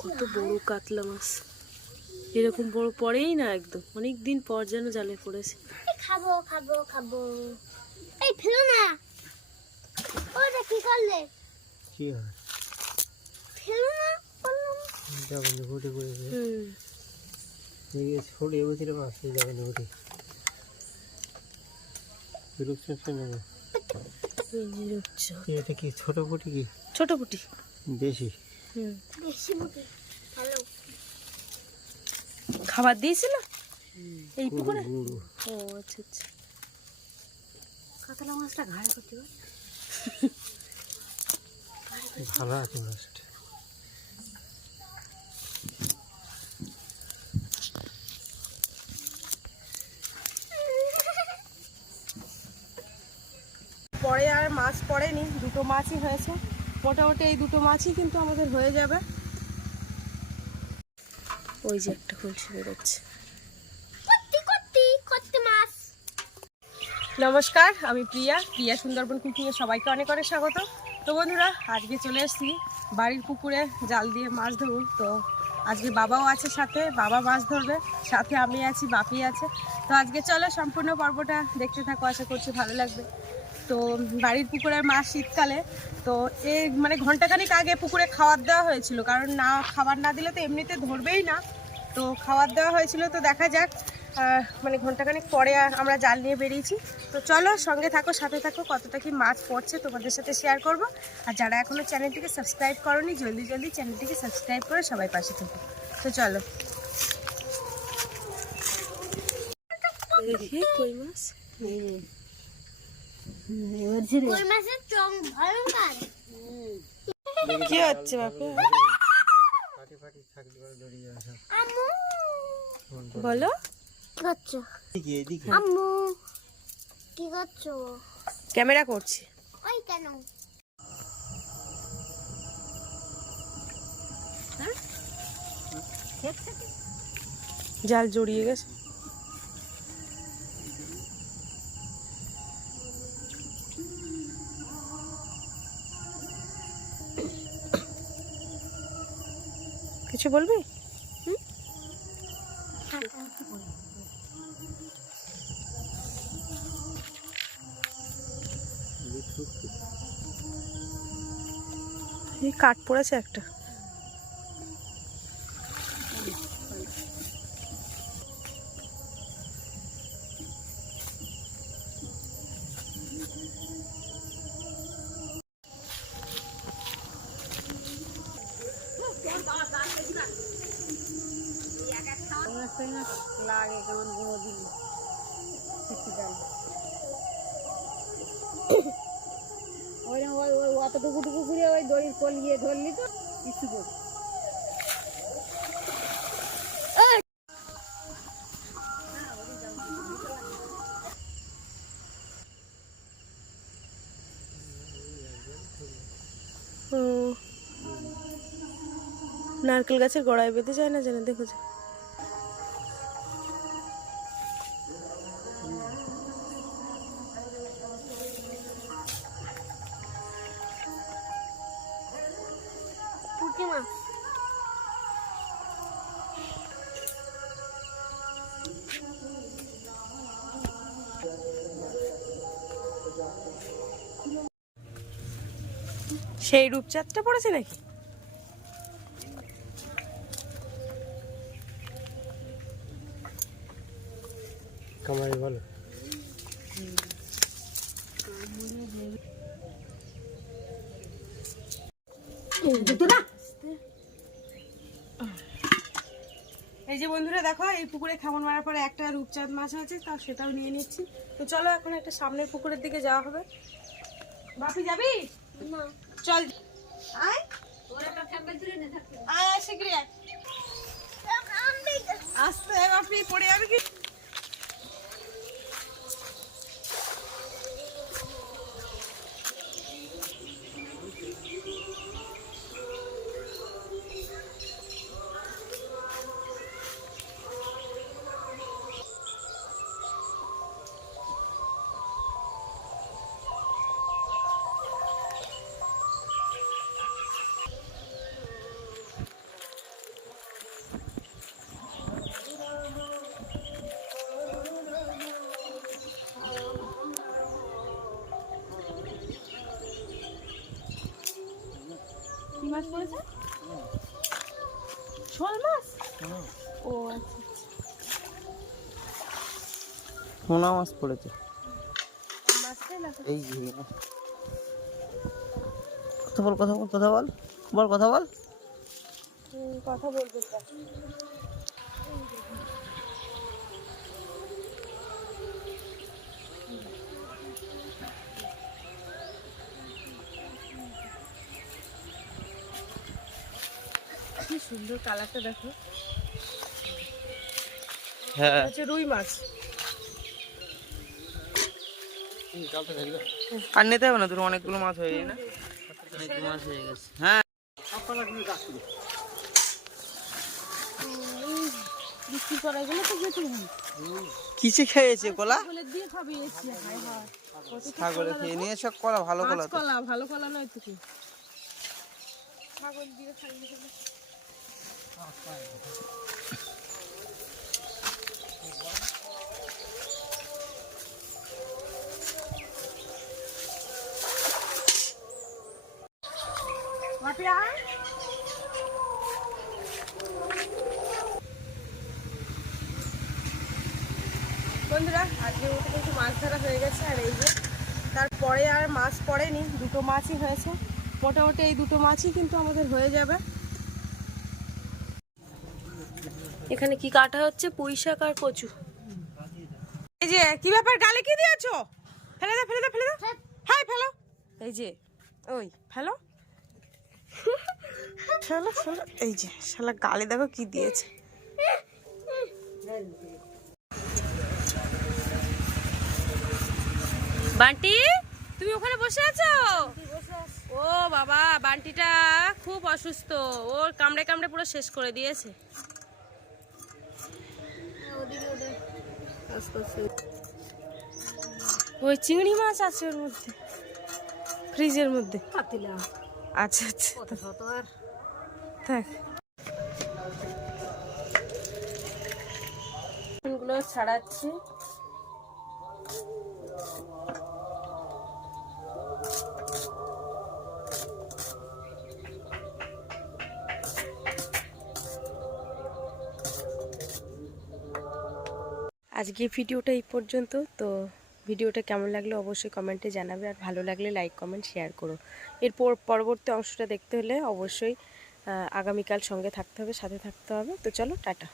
কত বড় কাতলা মাছ। এরকম বড় পড়েই না একদম। অনেক দিন পর যেন জালে পড়েছে। এই খাব খাব খাব। এই ফেলো না। ওটা কি করলে? কি হয়? ফেলো না বললাম যখন ঘুটে ঘুরে ঘুরে হুম। ছড়িয়ে বসেছিল মাছ যখন ঘুটে রূপচর্চা নেবে এই যে রূপচাঁদ। এটা কি ছোট পুটি কি? ছোট পুটি দেশি। খাবার দিয়েছিল? এই পুকুরে? ও আচ্ছা আচ্ছা। কাতলা মাছটা ঘাড়ে করতে ভালো আছে মাছটা। পরে আর মাছ পড়েনি দুটো মাছই হয়েছে। মোটামুটি এই দুটো মাছই কিন্তু আমাদের হয়ে যাবে। ওই যে একটা কলসি বেরোচ্ছে নমস্কার আমি প্রিয়া প্রিয়া সুন্দরবন কুকিংয়ে সবাইকে অনেক অনেক স্বাগত। তো বন্ধুরা আজকে চলে এসেছি বাড়ির পুকুরে জাল দিয়ে মাছ ধরুন। তো আজকে বাবাও আছে সাথে বাবা মাছ ধরবে সাথে আমি আছি বাপি আছে। তো আজকে চলো সম্পূর্ণ পর্বটা দেখতে থাকো আশা করছি ভালো লাগবে। তো বাড়ির পুকুরের মাছ শীতকালে তো এই মানে ঘন্টাখানিক আগে পুকুরে খাবার দেওয়া হয়েছিল। কারণ না খাবার না দিলে তো এমনিতে ধরবেই না। তো খাবার দেওয়া হয়েছিল তো দেখা যাক মানে ঘন্টাখানেক পরে আমরা জাল নিয়ে বেরিয়েছি। তো চলো সঙ্গে থাকো সাথে থাকো কতটা কি মাছ পড়ছে তোমাদের সাথে শেয়ার করব। আর যারা এখনও চ্যানেলটিকে সাবস্ক্রাইব করনি জলদি জলদি চ্যানেলটিকে সাবস্ক্রাইব করে সবাই পাশে থাকো। তো চলো। দেখি কই মাছ? কই মাছের চং ভয়ঙ্কর কি হচ্ছে বাপে? ফাটি ফাটি থাকলে পরে দড়িয়ে আম্মু। বলো। কি করছ? এদিকে এদিকে। আম্মু। কি করছ? ক্যামেরা করছি। ওই কেন? জাল জড়িয়ে গেছে। কিছু বলবি? কাঠ পড়েছে একটা। লাগে কেমন ওই ওই অতটুকু টুকু ঘুরে ওই দড়ির কল গিয়ে ধরলি তো? কিছু করি নারকেল গাছের গোড়ায় বেঁধে যায় না জানে? দেখো সেই রূপচাঁদটা পড়েছে নাকি? কামাই বলো এই যে বন্ধুরা দেখো এই পুকুরে খামন মারার পরে একটা রূপচাঁদ মাছ আছে তা সেটাও নিয়ে নিচ্ছি। তো চলো এখন একটা সামনের পুকুরের দিকে যাওয়া হবে। বাপি যাবি? না। চল। আয়। আয় শিগগিরি আয়। আস্তে বাপি পড়ে যাবে কি? ও আচ্ছা সোনা মাছ পড়েছে। এই কথা বল কথা বল কথা বল। বল কথা বল। কথা বলব সুন্দর কালারটা দেখো। হ্যাঁ। রুই মাছ। আর নিতে হবে না তোর অনেকগুলো মাছ হয়ে যায় না? অনেকগুলো মাছ হয়ে গেছে। হ্যাঁ। কিসে খেয়েছে কলা? ছাগলে খেয়ে নিয়ে সব কলা ভালো কলা মাছ কলা ভালো কলা নয় তো ছাগল দিয়ে খাইয়ে। বন্ধুরা, আজকে মতো কিন্তু মাছ ধরা হয়ে গেছে, আর এই যে তারপরে আর মাছ পড়েনি, দুটো মাছই হয়েছে। মোটামুটি এই দুটো মাছই কিন্তু আমাদের হয়ে যাবে। এখানে কি কাটা হচ্ছে? পুঁই শাক আর কচু। এই যে, কি ব্যাপার? গালে কি দিয়েছ? ফেলে দাও ফেলে দাও ফেলে দাও। হাই, ফেলো। এই যে, ওই, ফেলো। ফেলো ফেলো। এই যে, শালা, গালে দেখো কি দিয়েছে। বান্টি, তুমি ওখানে বসে আছো? ও বাবা, বান্টিটা খুব অসুস্থ। ওর কামড়ে কামড়ে পুরো শেষ করে দিয়েছে। ওই চিংড়ি মাছ আছে ওর মধ্যে। ফ্রিজের মধ্যে। আচ্ছা আচ্ছা। থাক। ছাড়াচ্ছি। আজকে ভিডিওটা এই পর্যন্ত। তো ভিডিওটা কেমন লাগল অবশ্যই কমেন্টে জানাবে। আর ভালো লাগলে লাইক কমেন্ট শেয়ার করো। এরপর পরবর্তী অংশটা দেখতে হলে অবশ্যই আগামীকাল সঙ্গে থাকতে হবে, সাথে থাকতে হবে। তো চলো, টাটা।